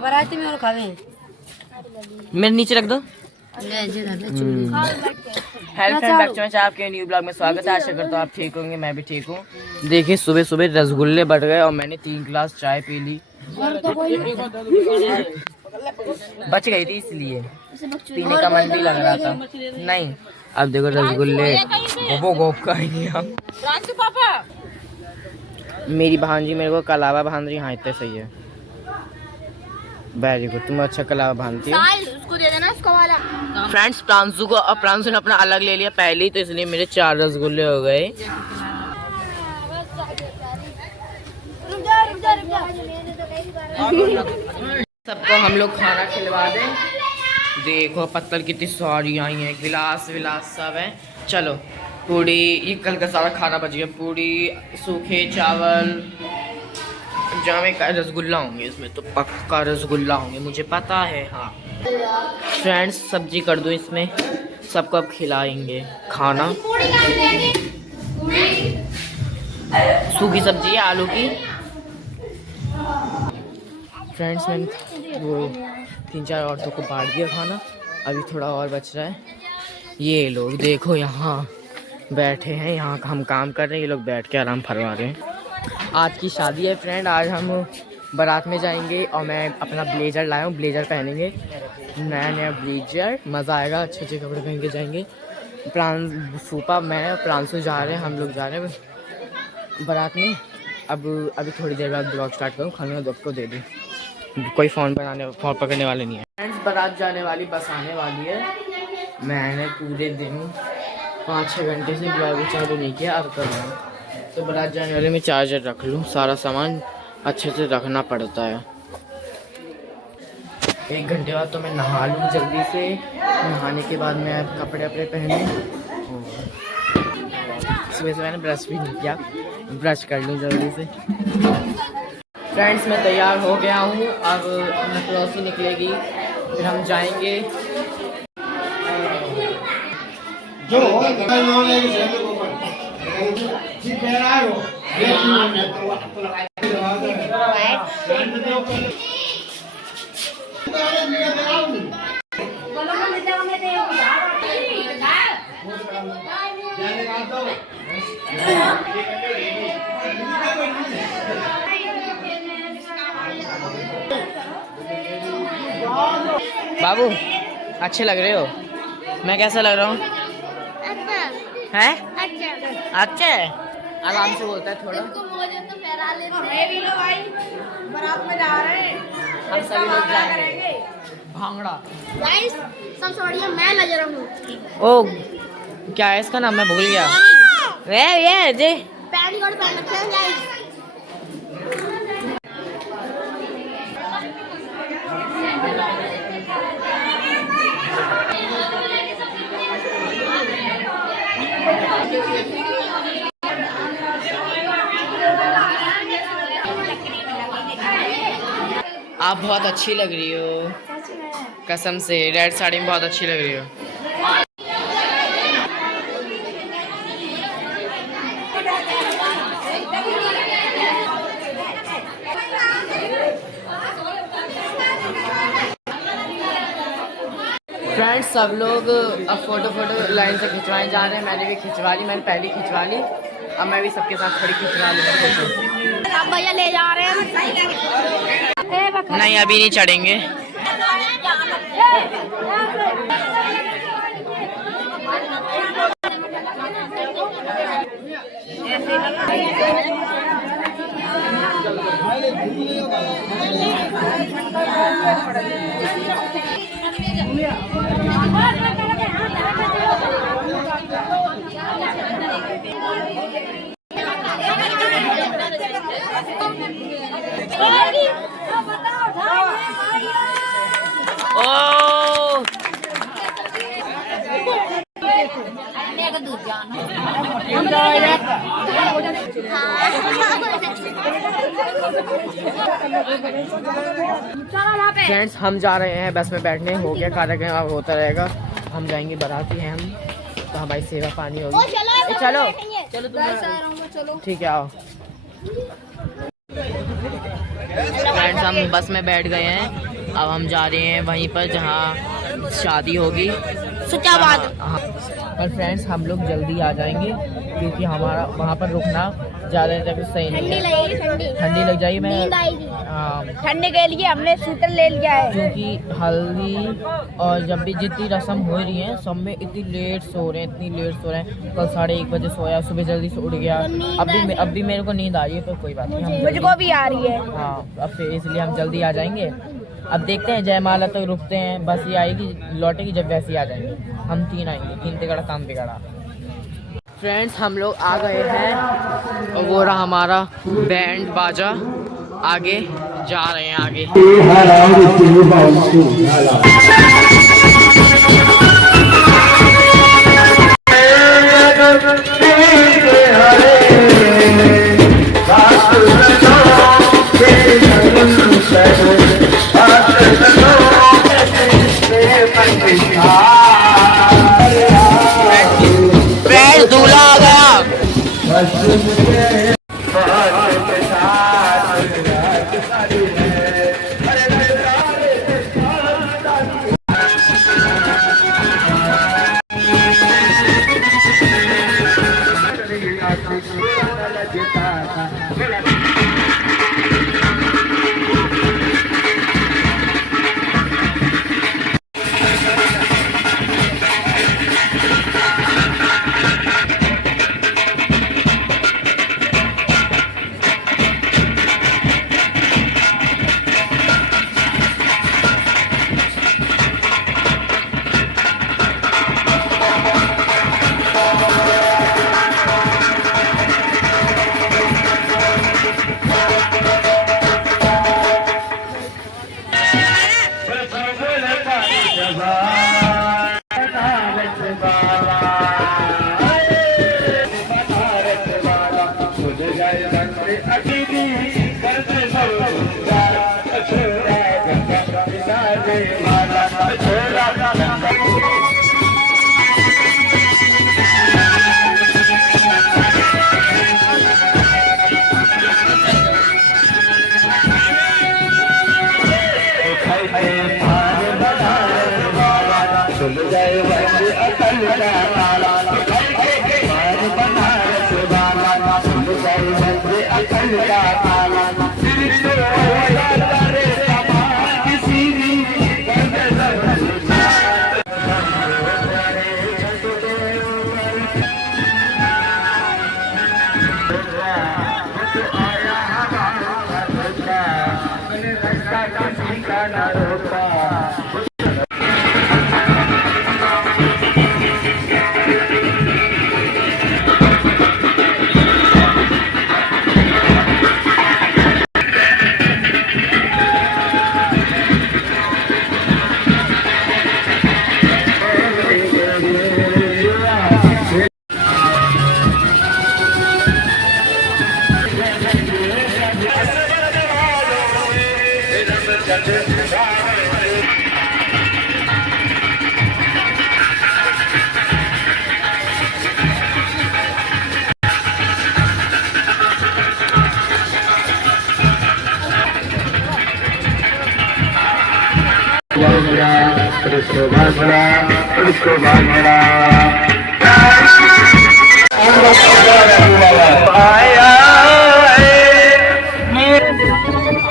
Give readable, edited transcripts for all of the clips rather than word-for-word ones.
बाराती में और खावे मेरे नीचे रख दो। Hello friend, back to my channel, आपके न्यू ब्लॉग में स्वागत है। आशा करता हूँ आप ठीक होंगे, मैं भी ठीक हूँ। देखिए सुबह सुबह रसगुल्ले बढ़ गए और मैंने 3 गिलास चाय पी ली। बच गई थी इसलिए पीने का मन भी लग रहा था। नहीं, अब देखो रसगुल्ले गोबो गोब खाएंगे हम। मेरी भांजी मेरे को कलावा भान रही। हाँ इतने सही है, वेरी गुड, तुम अच्छा कलावा भानती हो। उसको दे देना इसको वाला। फ्रेंड्स प्रांशु को, अब प्रांशु ने अपना अलग ले लिया पहले ही, तो इसलिए मेरे 4 रसगुल्ले हो गए। सबको हम लोग खाना खिलवा दें। देखो पत्तल कितनी सारी आई हैं, गिलास विलास सब है। चलो पूड़ी, ये कल का सारा खाना बच गया। पूड़ी, सूखे चावल, जहाँ में रसगुल्ला होंगे, इसमें तो पक्का रसगुल्ला होंगे, मुझे पता है। हाँ फ्रेंड्स, सब्जी कर दो इसमें, सबको अब खिलाएंगे खाना। सूखी सब्जी है आलू की। फ्रेंड्स मैंने वो 3-4 औरतों को बांट दिया खाना, अभी थोड़ा और बच रहा है। ये लोग देखो यहाँ बैठे हैं, यहाँ हम काम कर रहे हैं, ये लोग बैठ के आराम फरमा रहे हैं। आज की शादी है फ्रेंड, आज हम बारात में जाएंगे और मैं अपना ब्लेजर लाया हूँ, ब्लेजर पहनेंगे, नया नया ब्लेजर, मज़ा आएगा। अच्छे अच्छे कपड़े पहन के जाएंगे। फूफा, मैं, प्रांशु जा रहे हैं, हम लोग जा रहे हैं बारात में। अब अभी थोड़ी देर बाद ब्लॉग स्टार्ट करूँ, खाना दोस्तों को दे दूँ, कोई फ़ोन पकड़ने वाले नहीं है। फ्रेंड्स बारात जाने वाली, बस आने वाली है। मैंने पूरे दिन 5-6 घंटे से ब्लॉग चालू नहीं किया, अब कर रहा हूँ। तो बारात जाने वाले में चार्जर रख लूँ, सारा सामान अच्छे से रखना पड़ता है। 1 घंटे बाद तो मैं नहा लूँ जल्दी से, नहाने के बाद मैं कपड़े वपड़े पहने। सुबह से मैंने ब्रश भी नहीं किया, ब्रश कर लूँ जल्दी से। फ्रेंड्स मैं तैयार हो गया हूँ, अब नकलौसी निकलेगी, फिर हम जाएंगे। बाबू अच्छे लग रहे हो, मैं कैसा लग रहा हूँ? है अच्छा है, आराम से बोलता है थोड़ा। बारात में जा रहे हैं हम सभी लोग जाएंगे भांगड़ा। गाइस सबसे बढ़िया मैं नजर हूँ। ओ क्या है इसका नाम, मैं भूल गया। ये जी पैंट कोट पहन रखे हैं गाइस। आप बहुत अच्छी लग रही हो, कसम से रेड साड़ी में बहुत अच्छी लग रही हो। फ्रेंड्स सब लोग अब फोटो लाइन से खिंचवाए जा रहे हैं। मैंने भी खिंचवा ली, मैंने पहले खिंचवा ली, अब मैं भी सबके साथ खड़ी खिंचवा लूँगा फोटो। भैया ले जा रहे हैं। नहीं अभी नहीं चढ़ेंगे। फ्रेंड्स हम जा रहे हैं बस में बैठने, हो गया कार्यक्रम, अब होता रहेगा। हम जाएंगे, बाराती हैं हम, तो हमारी सेवा पानी होगी। चलो चलो तुम, ठीक है आओ। फ्रेंड्स हम बस में बैठ गए हैं, अब हम जा रहे हैं वहीं पर जहाँ शादी होगी। सच्चा बात। हाँ, पर फ्रेंड्स हम लोग जल्दी आ जाएंगे क्योंकि हमारा वहाँ पर रुकना ज़्यादा तक सही नहीं है। ठंडी लग जाएगी। मैं ठंडे के लिए हमने स्वेटर ले लिया है क्योंकि हल्दी और जब भी जितनी रस्म हो रही है सब में इतनी लेट सो रहे हैं, इतनी लेट सो रहे हैं। कल 1:30 बजे सोया, सुबह जल्दी से उठ गया। अब भी मेरे को नींद आ रही है, पर कोई बात नहीं, मुझको भी आ रही है। हाँ, अब फिर इसलिए हम जल्दी आ जाएंगे। अब देखते हैं, जयमाला तक रुकते हैं, बस ये आएगी लौटेगी जब वैसे ही आ जाएंगे। हम 3 आएंगे, 3 तिगड़ा काम बिगड़ा। फ्रेंड्स हम लोग आ गए हैं और वो रहा हमारा बैंड बाजा। आगे जा रहे हैं आगे। दूल्हा आ गया।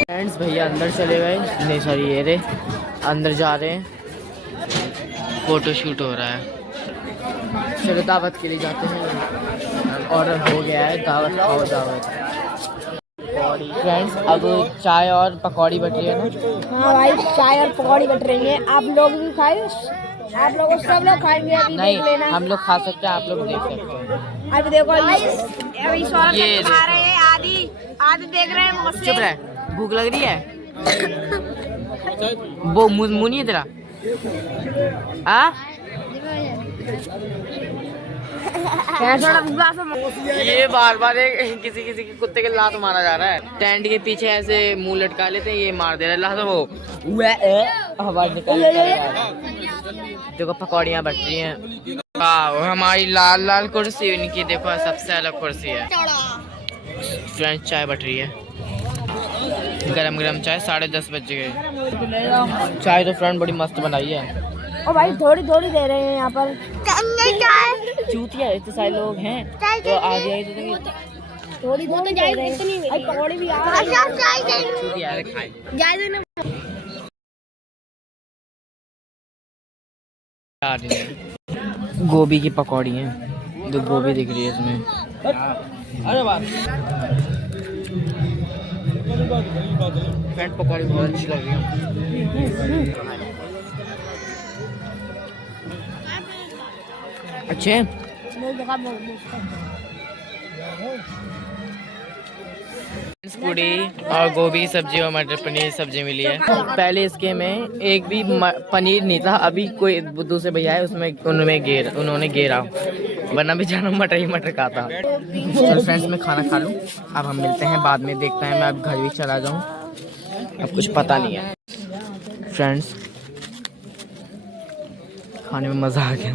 फ्रेंड्स भैया अंदर चले गए, नहीं सॉरी ये रे अंदर जा रहे हैं, फोटो शूट हो रहा है। चलो दावत के लिए जाते हैं। ऑर्डर हो गया है, दावत खाओ दावत। फ्रेंड्स अब चाय और पकौड़ी बट रही है ना। हाँ भाई, चाय और पकौड़ी बट रही है। आप लोग भी खाए, आप लोग सब लोग खाएंगे अभी। नहीं, देख लेना। हम लोग खा सकते हैं, आप लोग देख सकते हैं। अभी देखो अभी सौरभ खा रहे हैं, आदि देख रहे हैं मुझसे। चुप रहे, भूख लग रही है। वो मुंह नहीं है तेरा। ये बार बार किसी के कुत्ते के लात मारा जा रहा है। टेंट के पीछे ऐसे मुंह लटका लेते हैं, ये मार दे रहा है लात। वो आवाज निकाल देखो पकौड़ियाँ बट रही हैं। हमारी लाल लाल कुर्सी, उनकी देखो सबसे अलग कुर्सी है। फ्रेंच चाय बट रही है। गरम गरम चाय 10:30 बज गए। चाय तो फ्रेंड बड़ी मस्त बनाई है। ओ भाई थोड़ी थोड़ी दे रहे हैं यहाँ पर। चूतिया इतने सारे लोग हैं तो आगे आई तो थोड़ी थोड़ी दे रहे हैं। पकौड़ी भी आ रही है। चूतिया है खाए आ रही है। गोभी की पकौड़ी है, जो गोभी दिख रही है इसमें। अरे वाह फ्रेंड पकौड़ी बहुत अच्छी लग रही है। अच्छे पूड़ी और गोभी सब्जी और मटर पनीर सब्जी मिली है। पहले इसके में एक भी पनीर नहीं था, अभी कोई दूसरे भैया है उसमें उन्होंने गेरा, वरना भी जाना मटर ही मटर का था। तो फ्रेंड्स मैं खाना खा लूँ, अब हम मिलते हैं बाद में। देखते हैं मैं अब घर भी चला जाऊँ, अब कुछ पता नहीं है। फ्रेंड्स खाने में मज़ा आ गया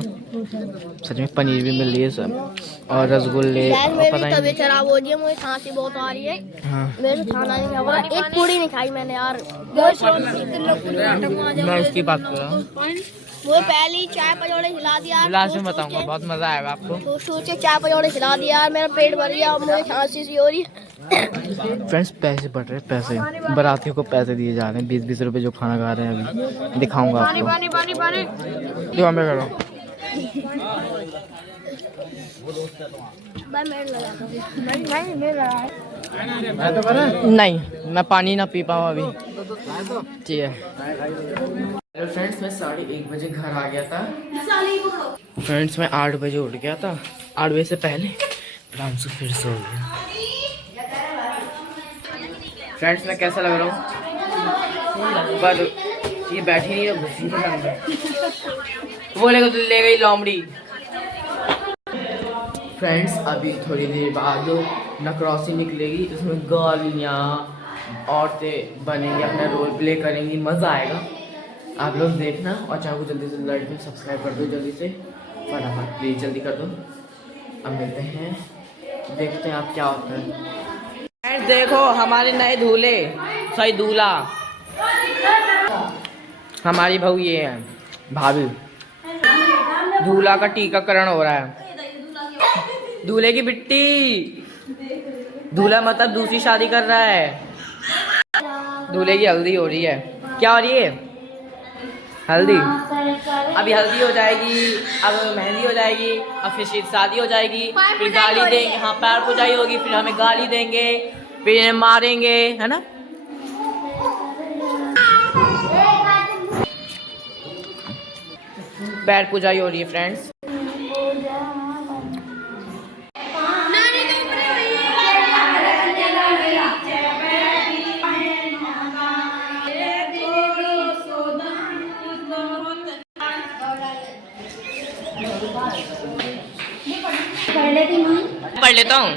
सच में। पनीर भी मिल रही है सब और रसगुल्ले। पता नहीं तबीयत खराब हो रही है, मुझे खांसी बहुत आ रही है। हाँ मेरे से खाना नहीं खा, एक पूड़ी नहीं खाई मैंने यार। मैं उसकी बात कर रहा हूँ। वो पहली चाय पकौड़े खिला दिया। लास्ट में बताऊंगा, बहुत मज़ा आएगा आपको। तो सोचे चाय पकौड़े खिला दिया यार, मेरा पेट भर गया और मुझे खांसी सी हो रही है। फ्रेंड्स पैसे बढ़ रहे हैं, पैसे बारातियों को पैसे दिए जा रहे हैं 20-20 रुपए जो खाना खा रहे हैं। अभी दिखाऊंगा आपको। जो हमें करो नहीं, मैं पानी ना पी पाऊँ अभी। ठीक है। हेलो फ्रेंड्स, मैं 1:30 बजे घर आ गया था। फ्रेंड्स मैं 8 बजे उठ गया था। 8 बजे से पहले प्रांशु फिर सो गया। फ्रेंड्स मैं कैसा लग रहा हूँ, पर ये बैठी नहीं है, घुसी नहीं अंदर। बोलेगा तो ले गई लोमड़ी। फ्रेंड्स अभी थोड़ी देर बाद नकरौसी निकलेगी, इसमें गालियाँ औरतें बनेंगी, अपना रोल प्ले करेंगी, मज़ा आएगा। आप लोग देखना और चैनल को जल्दी से लाइक और सब्सक्राइब कर दो, जल्दी से फटाफट प्लीज़ जल्दी कर दो। अब मिलते हैं, देखते हैं आप क्या होता है। देखो हमारे नए दूल्हे, सही दूल्हा हमारी बहू ये है भाभी। दूल्हा का टीकाकरण हो रहा है। दूल्हे की बिट्टी, दूल्हा मतलब दूसरी शादी कर रहा है। दूल्हे की हल्दी हो रही है। क्या हो रही है? हल्दी। अभी हल्दी हो जाएगी, अब मेहंदी हो जाएगी, अब फिर शादी हो जाएगी, फिर गाली देंगे। हाँ पैर पुजाई होगी, फिर हमें गाली देंगे, फिर इन्हें मारेंगे, है ना। पैर पुजाई हो रही है फ्रेंड्स। पढ़ लेता हूँ।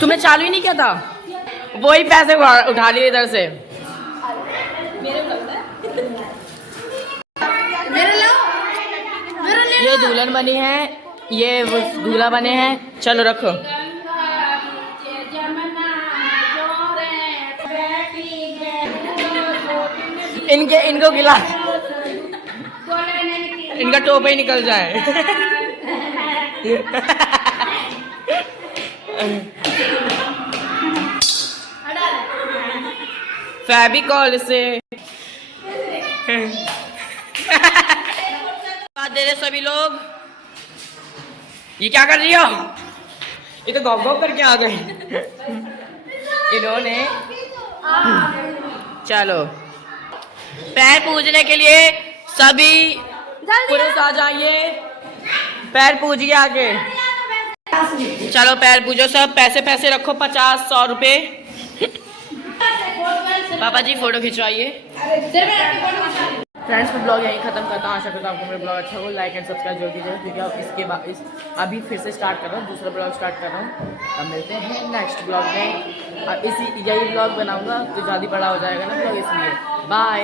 तुमने चालू ही नहीं किया था, वही पैसे उठा लिए इधर से। ये दुल्हन बनी है, ये दूल्हा बने हैं। चलो रखो। इनको गिला, इनका टोपा ही निकल जाए। फेविकॉल से बात दे रहे सभी लोग। ये क्या कर रही हो? ये तो गौ गौ करके आ गए इन्होंने। चलो पैर पूजने के लिए सभी पुरुष आ जाइए, पैर पूजिए आगे। चलो पैर पूजो सब, पैसे पैसे रखो 50-100 रुपए। पापा जी फोटो खिंचवाइए। फ्रेंड्स मैं ब्लॉग यहीं खत्म करता हूँ। आशा करता हूँ आपको मेरा ब्लॉग अच्छा हो। लाइक एंड सब्सक्राइब जरूर कीजिए, क्योंकि अब इसके बाद अभी फिर से स्टार्ट कर रहा हूँ, दूसरा ब्लॉग स्टार्ट कर रहा हूँ। अब मिलते हैं नेक्स्ट ब्लॉग में। अब यही ब्लॉग बनाऊँगा तो ज़्यादा बड़ा हो जाएगा ना ब्लॉग, इसलिए बाय।